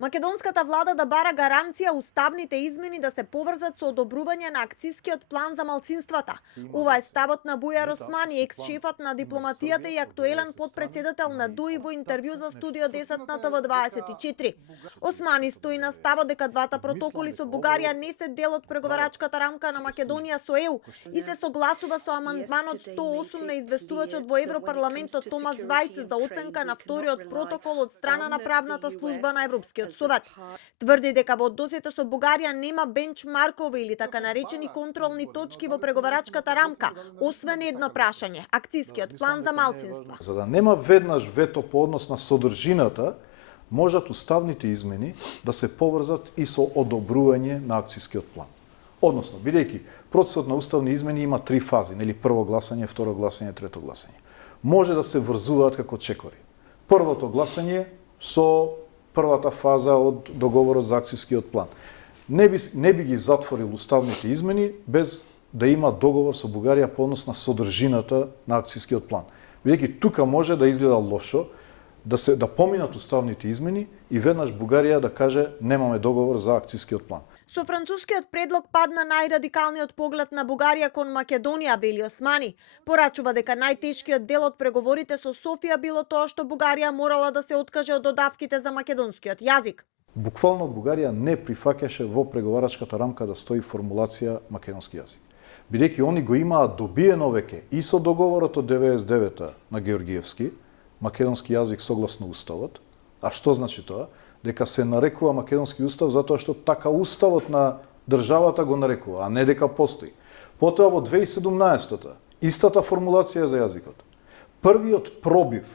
Македонската влада да бара гаранција уставните измени да се поврзат со одобрување на акцискиот план за малцинствата. Ова е ставот на Бујар Османи, екс-шефот на дипломатијата и актуелен потпредседател на ДУИ во интервју за Студио 10 на ТВ24. Османи стои на ставот дека двата протоколи со Бугарија не се дел од преговарачката рамка на Македонија со ЕУ и се согласува со амандманот 108 на известувачот во Европарламентот Томас Вајц за оценка на вториот протокол од страна на правната служба на Европскиот совет. Тврди дека во односите со Бугарија нема бенчмаркови или така наречени контролни точки во преговарачката рамка, освен едно прашање – акцискиот план за малцинства. За да нема веднаш вето по однос на содржината, можат уставните измени да се поврзат и со одобрување на акцискиот план. Односно, бидејќи процесот на уставни измени има три фази, нели прво гласање, второ гласање, трето гласање. Може да се врзуваат како чекори. Првото гласање со првата фаза од договорот за акцискиот план. Не би ги затворил уставните измени без да има договор со Бугарија по однос на содржината на акцискиот план. Бидејќи тука може да изгледа лошо да поминат уставните измени и веднаш Бугарија да каже немаме договор за акцискиот план. Со францускиот предлог падна најрадикалниот поглед на Бугарија кон Македонија, вели Османи. Порачува дека најтешкиот дел од преговорите со Софија било тоа што Бугарија морала да се откаже од додавките за македонскиот јазик. Буквално Бугарија не прифаќаше во преговарачката рамка да стои формулација македонски јазик. Бидејќи они го имаат добиено веќе и со договорот од 99-та на Георгиевски, македонски јазик согласно уставот. А што значи тоа? Дека се нарекува македонски устав затоа што така уставот на државата го нарекува, а не дека постои. Потоа во 2017-та истата формулација за јазикот. Првиот пробив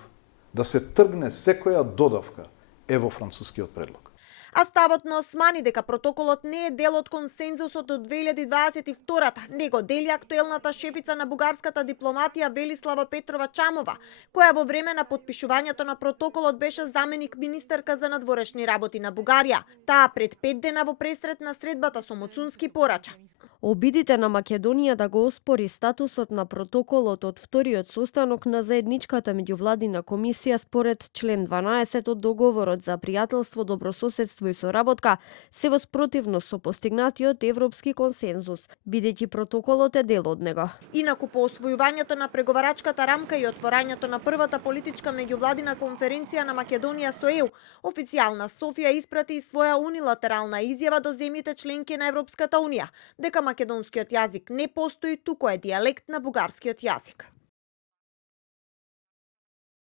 да се тргне секоја додавка е во францускиот предлог. А ставот на Османи дека протоколот не е дел од консензусот од 2022-та, него дели актуелната шефица на бугарската дипломатија Велислава Петрова Чамова, која во време на потпишувањето на протоколот беше заменик министерка за надворешни работи на Бугарија. Таа пред 5 дена во пресрет на средбата со Моцунски порача: обидите на Македонија да го оспори статусот на протоколот од вториот состанок на заедничката меѓувладина комисија според член 12 од договорот за пријателство, добрососедство и соработка се во спротивност со постигнатиот европски консензус, бидејќи протоколот е дел од него. Инаку по освојувањето на преговарачката рамка и отворањето на првата политичка меѓувладина конференција на Македонија со ЕУ, официјална Софија испрати и своја унилатерална изјава до земјите членки на Европската унија, дека македонскиот јазик не постои, туку е дијалект на бугарскиот јазик.